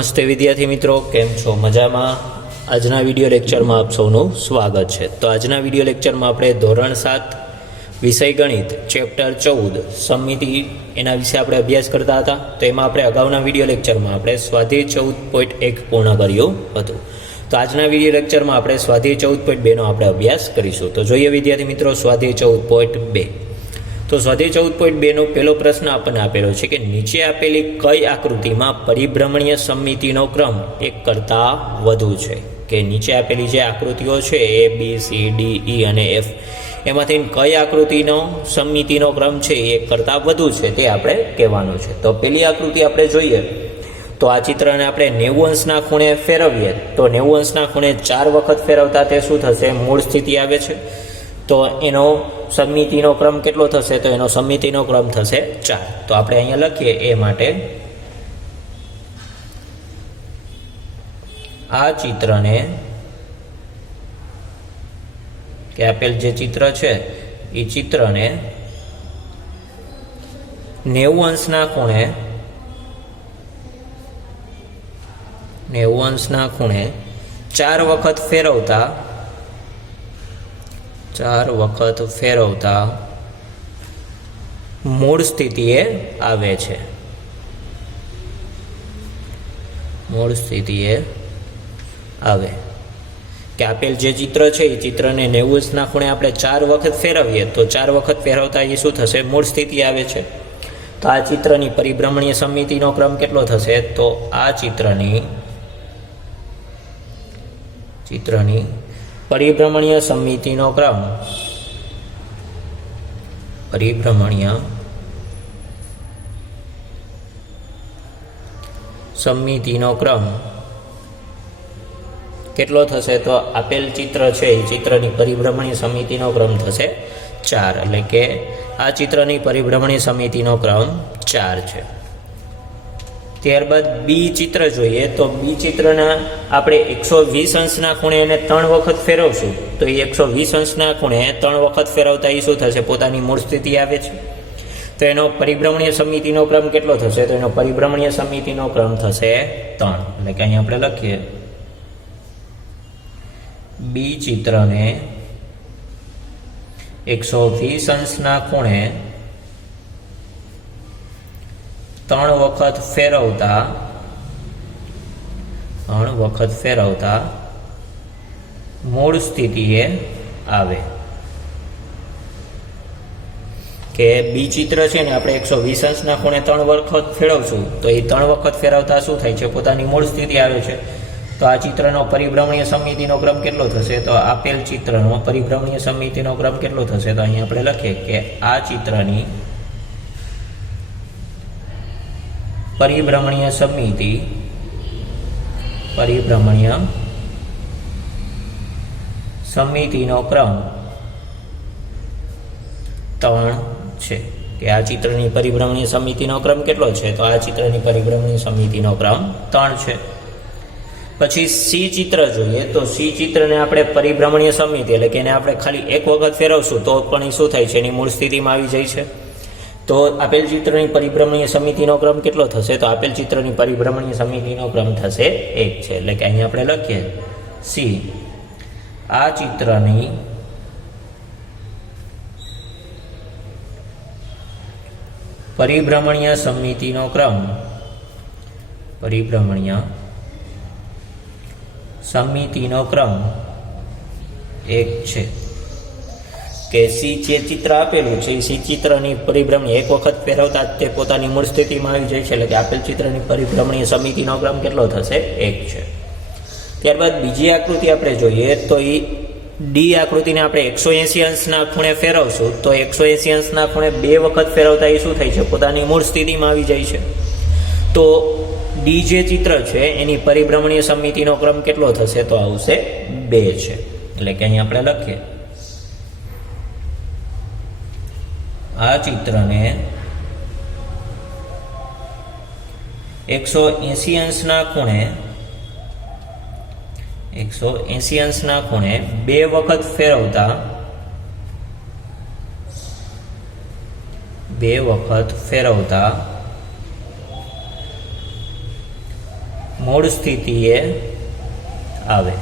નમસ્તે વિદ્યાર્થી મિત્રો, કેમ છો? મજામાં? આજના વિડીયો લેક્ચરમાં આપ સૌનું સ્વાગત છે. તો આજના વિડીયો લેક્ચરમાં આપણે ધોરણ 7 વિષય ગણિત ચેપ્ટર 14 સમમિતિ એના વિશે આપણે અભ્યાસ કરતા હતા. તો એમાં આપણે અગાઉના વિડીયો લેક્ચરમાં આપણે સ્વાધ્યાય 14.1 પૂર્ણ કર્યું હતું. તો આજના વિડીયો લેક્ચરમાં આપણે સ્વાધ્યાય 14.2 નો આપણે અભ્યાસ કરીશું. તો જોઈએ વિદ્યાર્થી મિત્રો સ્વાધ્યાય 14.2. તો સ્વાધ્યાય 14.2 નો પહેલો પ્રશ્ન આપણને આપેલો છે કે નીચે આપેલી કઈ આકૃતિમાં પરિભ્રમણીય સમમિતિનો ક્રમ એક કરતાં વધુ છે? કે નીચે આપેલી જે આકૃતિઓ છે A, B, C, D, E અને F, એમાંથી કઈ આકૃતિનો સમમિતિનો ક્રમ છે એક કરતાં વધુ છે તે આપણે કહેવાનું છે. તો પહેલી આકૃતિ આપણે જોઈએ તો આ ચિત્રને આપણે 90 અંશના ખૂણે ફેરવીએ તો 90 અંશના ખૂણે 4 વખત ફેરવતા તે શું થશે? મૂળ સ્થિતિ આવે છે. તો એનો સમમિતિનો ક્રમ કેટલો થશે? તો એનો સમમિતિનો ક્રમ થશે 4. તો આપણે અહીંયા લખીએ એ માટે આ ચિત્રને કે આપેલ જે ચિત્ર છે એ ચિત્રને 90 અંશના ખૂણે 4 વખત ફેરવતા મૂળ સ્થિતિએ આવે છે. કે આપેલ જે ચિત્ર છે એ ચિત્રને 90 અંશના ખૂણે આપણે 4 વખત ફેરવીએ તો 4 વખત ફેરવતા એ શું થશે? મૂળ સ્થિતિ આવે છે. તો આ ચિત્રની પરિભ્રમણીય સમમિતિનો ક્રમ કેટલો થશે? તો આ ચિત્રની પરિભ્રમણીય સમમિતિનો ક્રમ કેટલો થશે? તો આપેલ ચિત્ર છે એ ચિત્રની પરિભ્રમણીય સમમિતિનો ક્રમ થશે 4. એટલે કે આ ચિત્રની પરિભ્રમણીય સમમિતિનો ક્રમ 4 છે. ત્યારબાદ બી ચિત્ર જોઈએ તો બી ચિત્રના આપણે 120 અંશના ખૂણે એને 3 વખત ફેરવશું તો એ 120 અંશના ખૂણે 3 વખત ફેરવતા એ શું થશે? પોતાની મૂળ સ્થિતિ આવે છે. તો એનો પરિભ્રમણીય સમમિતિનો ક્રમ કેટલો થશે? તો એનો પરિભ્રમણીય સમમિતિનો ક્રમ થશે 3. એટલે કે અહીંયા આપણે લખીએ બી ચિત્રને 120 અંશના ખૂણે 3 વખત ફેરવતા મૂળ સ્થિતિએ આવે. કે બી ચિત્ર છે ને આપણે 120 અંશના ખૂણે 3 વખત ફેરવશું તો એ 3 વખત ફેરવતા શું થાય છે? પોતાની મૂળ સ્થિતિ આવે છે. તો આ ચિત્રનો પરિભ્રમણીય સમમિતિનો ક્રમ કેટલો થશે? તો આપેલ ચિત્રનો પરિભ્રમણીય સમમિતિનો ક્રમ કેટલો થશે? તો અહીંયા આપણે લખીએ કે આ ચિત્રની પરિભ્રમણીય સમમિતિનો ક્રમ 3 છે. કે આ ચિત્રની પરિભ્રમણીય સમમિતિનો ક્રમ કેટલો છે? તો આ ચિત્રની પરિભ્રમણીય સમમિતિનો ક્રમ 3 છે. પછી સી ચિત્ર જોઈએ તો સી ચિત્રને આપણે પરિભ્રમણીય સમમિતિ એટલે કે એને આપણે ખાલી એક વખત ફેરવશું તો પણ એ શું થાય છે? એની મૂળ સ્થિતિમાં આવી જાય છે. તો આપેલ ચિત્રની પરિભ્રમણીય સમમિતિનો ક્રમ કેટલો થશે? તો આપેલ ચિત્રની પરિભ્રમણીય સમમિતિનો ક્રમ થશે 1 છે. એટલે કે અહીંયા આપણે લખીએ સી આ ચિત્રની પરિભ્રમણીય સમમિતિનો ક્રમ 1 છે. કે સી જે ચિત્ર આપેલું છે એ સી ચિત્રની પરિભ્રમણી એક વખત ફેરવતા તે પોતાની મૂળ સ્થિતિમાં આવી જાય છે. એટલે કે આપેલ ચિત્રની પરિભ્રમણીય સમમિતિનો ક્રમ કેટલો થશે? 1 છે. ત્યારબાદ બીજી આકૃતિ આપણે જોઈએ તો એ ડી આકૃતિને આપણે 180 અંશના ખૂણે ફેરવશું તો 180 અંશના ખૂણે 2 વખત ફેરવતા એ શું થાય છે? પોતાની મૂળ સ્થિતિમાં આવી જાય છે. તો ડી જે ચિત્ર છે એની પરિભ્રમણીય સમમિતિનો ક્રમ કેટલો થશે? તો આવશે 2 છે. એટલે કે અહીંયા આપણે લખીએ આ ચિત્રને 180 અંશના ખૂણે 2 વખત ફેરવતા મૂળ સ્થિતિએ આવે.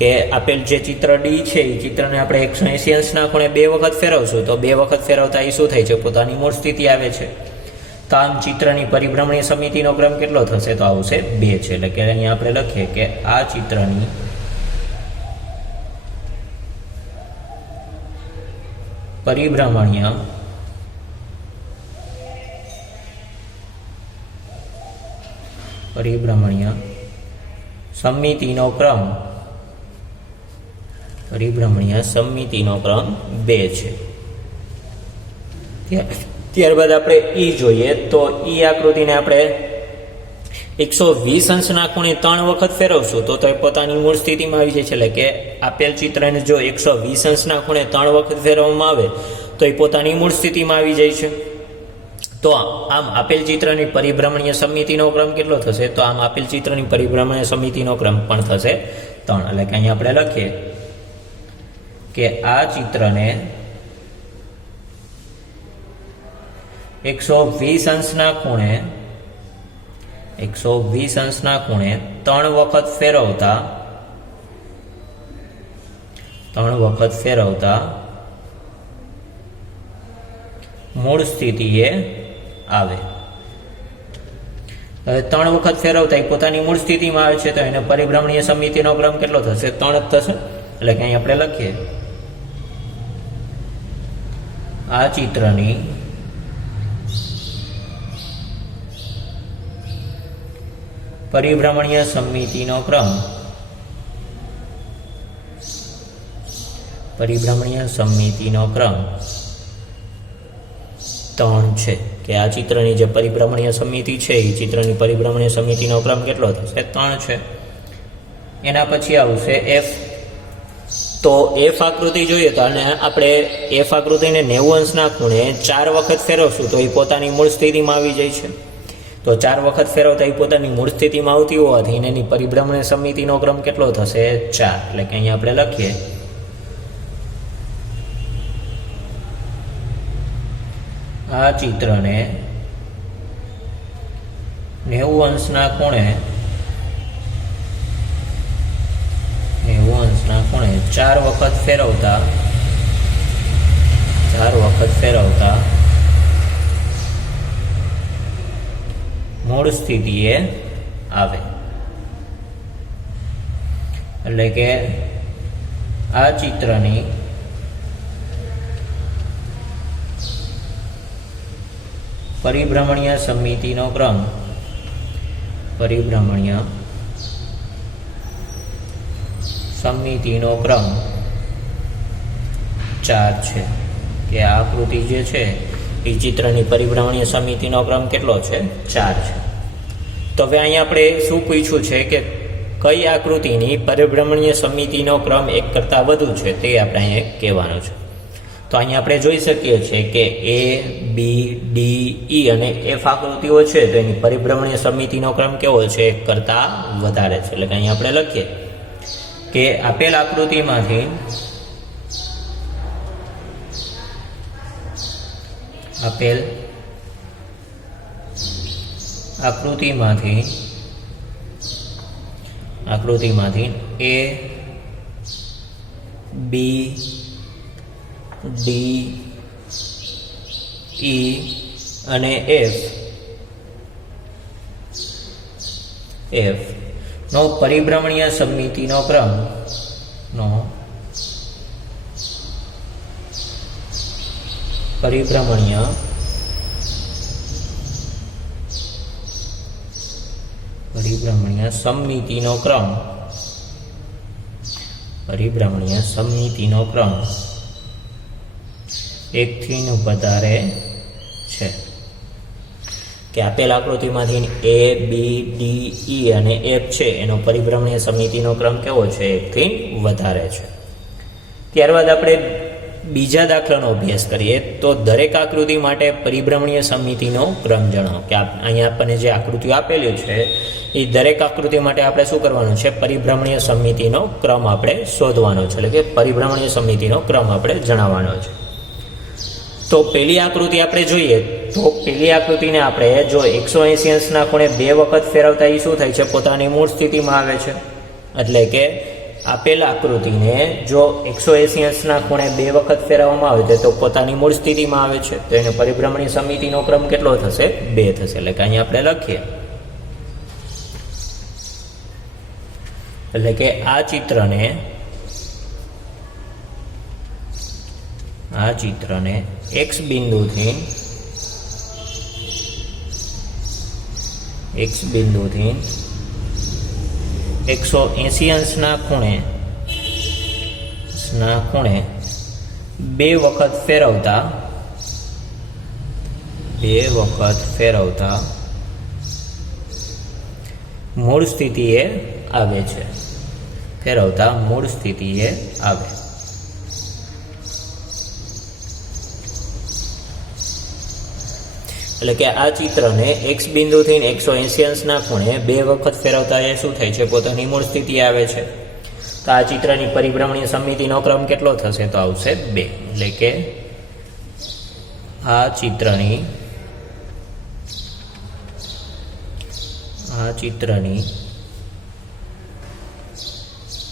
કે આપેલ જે ચિત્ર ડી છે એ ચિત્રને આપણે 180 અંશના ખૂણે 2 વખત ફેરવશું તો 2 વખત ફેરવતા એ શું થાય છે? પોતાની મૂળ સ્થિતિ આવે છે. તો આમ ચિત્રની પરિભ્રમણીય સમિતિનો ક્રમ કેટલો થશે? તો આવશે 2 છે. એટલે કે અહીંયા આપણે લખીએ કે આ ચિત્રની પરિભ્રમણીય સમિતિનો ક્રમ 2 છે. ત્યારબાદ આપણે ઈ જોઈએ તો ઈ આકૃતિને આપણે 120 અંશના ખૂણે 3 વખત ફેરવશું તો એ પોતાની મૂળ સ્થિતિમાં આવી જાય છે. એટલે કે આપેલ ચિત્રને જો 120 અંશના ખૂણે 3 વખત ફેરવવામાં આવે તો એ પોતાની મૂળ સ્થિતિમાં આવી જાય છે. તો આમ આપેલ ચિત્રની પરિભ્રમણીય સમિતિનો ક્રમ કેટલો થશે? તો આમ આપેલ ચિત્રની પરિભ્રમણીય સમિતિનો ક્રમ પણ થશે 3. એટલે કે અહીંયા આપણે લખીએ કે આ ચિત્રને 120 અંશના ખૂણે 3 વખત ફેરવતા મૂળ સ્થિતિએ આવે. હવે 3 વખત ફેરવતા એ પોતાની મૂળ સ્થિતિમાં આવે છે તો એને પરિભ્રમણીય સમિતિનો ક્રમ કેટલો થશે? 3 જ થશે. એટલે કે અહીં આપણે લખીએ આ ચિત્રની પરિભ્રમણીય સમિતિનો ક્રમ 3 છે. કે આ ચિત્રની જે પરિભ્રમણીય સમિતિ છે એ ચિત્રની પરિભ્રમણીય સમિતિનો ક્રમ કેટલો થશે? 3 છે. એના પછી આવશે એફ. તો એફ આકૃતિ જોઈએ તો અને આપણે એફ આકૃતિને 90 અંશના ખૂણે 4 વખત ફેરવશું તો એ પોતાની મૂળ સ્થિતિમાં આવી જાય છે. તો 4 વખત ફેરવતા એ પોતાની મૂળ સ્થિતિમાં આવતી હોવાથી એની પરિભ્રમણીય સમિતિનો ક્રમ કેટલો થશે? 4. એટલે કે અહીંયા આપણે લખીએ આ ચિત્રને 90 અંશના ખૂણે 4 વખત ફેરવતા મૂળ સ્થિતિએ આવે. એટલે કે આ ચિત્રની પરિભ્રમણીય સમિતિનો ક્રમ 4 છે. કે આ આકૃતિ જે છે એ ચિત્રની પરિભ્રમણીય સમિતિનો ક્રમ કેટલો છે? 4 છે. તો હવે અહીંયા આપણે શું પૂછ્યું છે કે કઈ આકૃતિની પરિભ્રમણીય સમિતિનો ક્રમ 1 કરતાં વધુ છે તે આપણે અહીંયા કહેવાનું છે. તો અહીંયા આપણે જોઈ શકીએ છીએ કે A, B, D, E અને F આકૃતિઓ છે તો એની પરિભ્રમણીય સમિતિનો ક્રમ કેવો છે? 1 કરતાં વધારે છે. એટલે કે અહીંયા આપણે લખીએ કે આપેલ આકૃતિમાંથી A, B, D, E અને F નો પરિભ્રમણીય સમિતિનો ક્રમ પરિભ્રમણીય સમિતિનો ક્રમ 1 થી વધારે છે. કે આપેલ આકૃતિમાંથી A, B, D, E અને F છે એનો પરિભ્રમણીય સમિતિનો ક્રમ કેવો છે? 1 થી વધારે છે. ત્યારબાદ આપણે બીજા દાખલાનો અભ્યાસ કરીએ તો દરેક આકૃતિ માટે પરિભ્રમણીય સમિતિનો ક્રમ જણાવો. કે અહીંયા આપણને જે આકૃતિઓ આપેલી છે એ દરેક આકૃતિ માટે આપણે શું કરવાનું છે? પરિભ્રમણીય સમિતિનો ક્રમ આપણે શોધવાનો છે. એટલે કે પરિભ્રમણીય સમિતિનો ક્રમ આપણે જણાવવાનો છે. તો પહેલી આકૃતિ આપણે જોઈએ તો પેલી આકૃતિને આપણે જો 180 અંશના ખૂણે 2 વખત ફેરવતા એ શું થાય છે? પોતાની મૂળ સ્થિતિમાં આવે છે. એટલે કે આપેલ આકૃતિને જો 180 અંશના ખૂણે 2 વખત ફેરવવામાં આવે તો પોતાની મૂળ સ્થિતિમાં આવે છે. તો એને પરિભ્રમણી સમિતિનો ક્રમ કેટલો થશે? 2 થશે. એટલે કે અહીંયા આપણે લખીએ એટલે કે આ ચિત્રને x બિંદુથી 180 અંશના ખૂણે 2 વખત ફેરવતા મૂળ સ્થિતિએ આવે છે. એટલે કે આ ચિત્રને x બિંદુથી 180 અંશના ખૂણે 2 વખત ફેરવતા એ શું થાય છે? પોતાની મૂળ સ્થિતિ આવે છે. તો આ ચિત્રની પરિભ્રમણી સમિતિનો ક્રમ કેટલો થશે? તો આવશે 2. એટલે કે આ ચિત્રની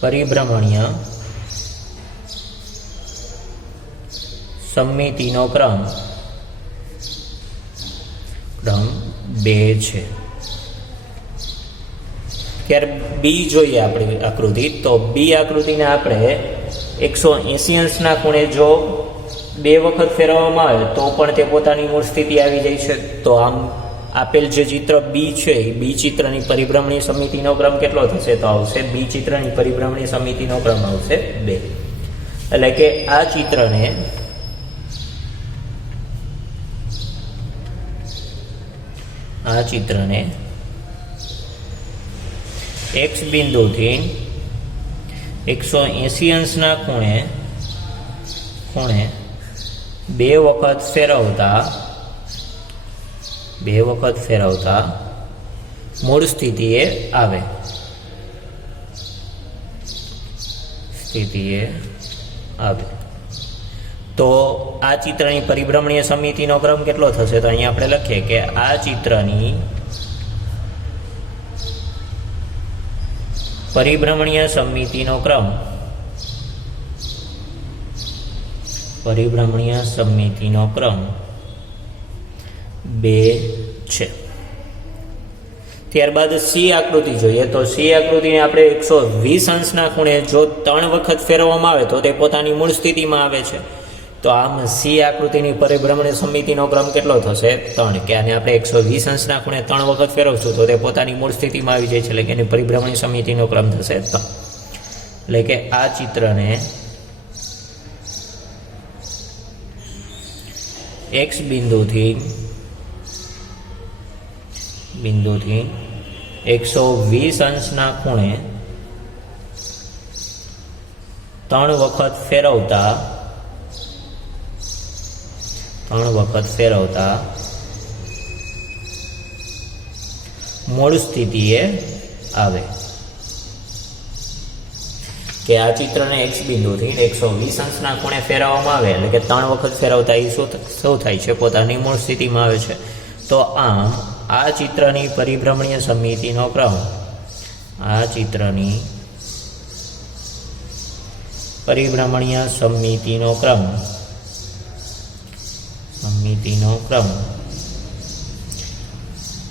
પરિભ્રમણીય સમિતિનો ક્રમ 2 છે. ત્યાર બી જોઈએ આપણી આકૃતિ. તો બી આકૃતિને આપણે 180 અંશના ખૂણે જો 2 વખત ફેરવવામાં આવે તો પણ તે પોતાની મૂળ સ્થિતિ આવી જાય છે. તો આમ આપેલ જે ચિત્ર બી છે એ બી ચિત્રની પરિભ્રમણી સમિતિનો ક્રમ કેટલો થશે? તો આવશે બી ચિત્રની પરિભ્રમણી સમિતિનો ક્રમ આવશે 2. એટલે કે આ ચિત્રને x બિંદુથી 180 અંશના ખૂણે 2 વખત ફેરવતા મૂળ સ્થિતિએ આવે. તો આ ચિત્રની પરિભ્રમણીય સમિતિનો ક્રમ કેટલો થશે? તો અહીંયા આપણે લખીએ કે આ ચિત્રની પરિભ્રમણીય સમિતિનો ક્રમ 2 છે. ત્યારબાદ સી આકૃતિ જોઈએ. તો સી આકૃતિને આપણે 120 અંશના ખૂણે જો 3 વખત ફેરવવામાં આવે તો તે પોતાની મૂળ સ્થિતિમાં આવે છે. તો આમ સી આકૃતિની પરિભ્રમણી સમિતિનો ક્રમ કેટલો થશે? 3. કે આને આપણે 120 અંશના ખૂણે 3 વખત ફેરવશું તો તે પોતાની મૂળ સ્થિતિમાં આવી જાય છે. એટલે કે એની પરિભ્રમણી સમિતિનો ક્રમ થશે 3. એટલે કે આ ચિત્રને x બિંદુથી 120 અંશના ખૂણે 3 વખત ફેરવતા મૂળ સ્થિતિએ આવે. કે આ ચિત્રને x બિંદુથી 120 અંશના ખૂણે ફેરવવામાં આવે એટલે કે 3 વખત ફેરવતા એ શું થાય છે? પોતાની મૂળ સ્થિતિમાં આવે છે. તો આમ આ ચિત્રની પરિભ્રમણીય સમિતિનો ક્રમ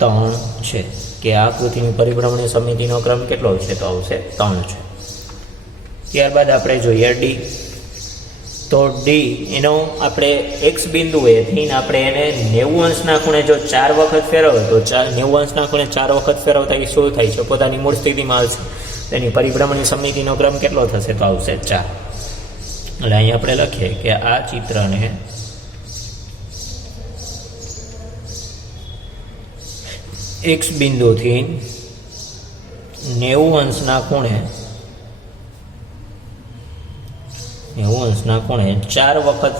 3 છે. કે આ આકૃતિની પરિભ્રમણીય સમિતિનો ક્રમ કેટલો છે? તો આવશે 3 છે. ત્યારબાદ આપણે જોઈએ ડી. તો ડી એનો આપણે x બિંદુએથી આપણે એને 90 અંશના ખૂણે જો 4 વખત ફેરવે તો 90 અંશના ખૂણે 4 વખત ફેરવતા એ શું થાય છે? પોતાની મૂળ સ્થિતિમાં આવશે. તેની પરિભ્રમણી સમિતિનો ક્રમ કેટલો થશે? તો આવશે 4. એટલે અહીં આપણે લખીએ કે આ ચિત્રને x બિંદુથી 90 અંશના ખૂણે 4 વખત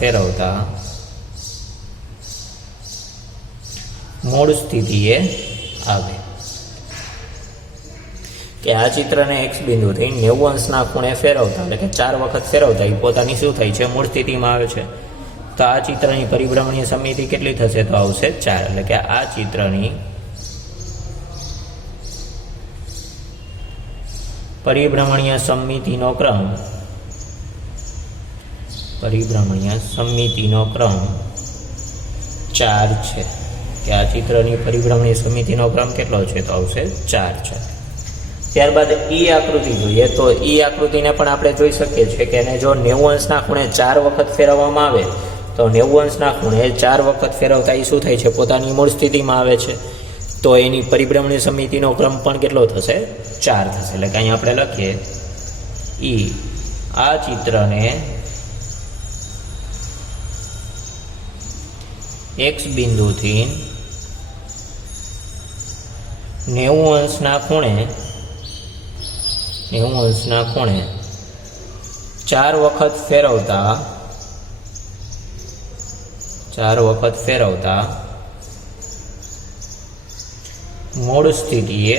ફેરવતા મૂળ સ્થિતિએ આવે. કે આ ચિત્રને એક્સ બિંદુથી 90 અંશના ખૂણે ફેરવતા, એટલે કે 4 વખત ફેરવતા એ પોતાની શું થાય છે, મૂળ સ્થિતિમાં આવે છે. તો આ ચિત્રની પરિભ્રમણીય સમમિતિ કેટલી થશે, તો આવશે 4. એટલે કે આ ચિત્રની પરિભ્રમણીય સમમિતિનો ક્રમ 4 છે. કે આ ચિત્રની પરિભ્રમણીય સમમિતિનો ક્રમ કેટલો છે, તો આવશે 4 છે. ત્યારબાદ ઈ આકૃતિ જોઈએ. તો ઈ આકૃતિને પણ આપણે જોઈ શકીએ છીએ કે એને જો 90 અંશના ખૂણે 4 વખત ફેરવવામાં આવે તો 90 અંશના ખૂણે 4 વખત ફેરવતા એ શું થાય છે, પોતાની મૂળ સ્થિતિમાં આવે છે. તો એની પરિભ્રમણીય સમમિતિનો ક્રમ પણ કેટલો થશે, 4 થશે. એટલે કે અહીંયા આપણે લખીએ ઈ આ ચિત્રને એક્સ બિંદુથી 90 અંશના ખૂણે 4 વખત ફેરવતા મૂળ સ્થિતિએ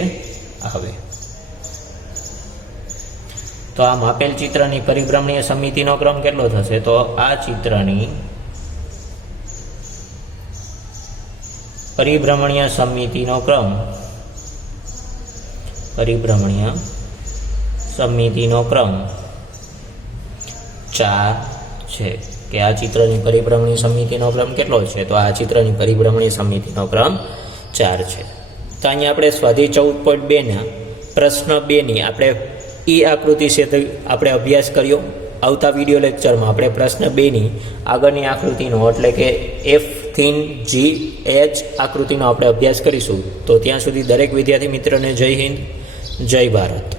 આવે. તો આ માપેલ ચિત્રની પરિભ્રમણીય સમમિતિનો ક્રમ કેટલો થશે, તો આ ચિત્રની પરિભ્રમણીય સમમિતિનો ક્રમ 4 છે. કે આ ચિત્રની પરિભ્રમણીય સમમિતિનો ક્રમ કેટલો છે, તો આ ચિત્રની પરિભ્રમણીય સમમિતિનો ક્રમ 4 છે. તો અહીંયા આપણે સ્વાધ્યાય 14.2 પ્રશ્ન 2ની આપણે ઈ આકૃતિ છે તો આપણે અભ્યાસ કર્યો. આવતા વિડીયો લેક્ચરમાં આપણે પ્રશ્ન 2ની આગળની આકૃતિનો, એટલે કે એફ થીન જી એચ આકૃતિનો આપણે અભ્યાસ કરીશું. તો ત્યાં સુધી દરેક વિદ્યાર્થી મિત્રોને જય હિન્દ, જય ભારત.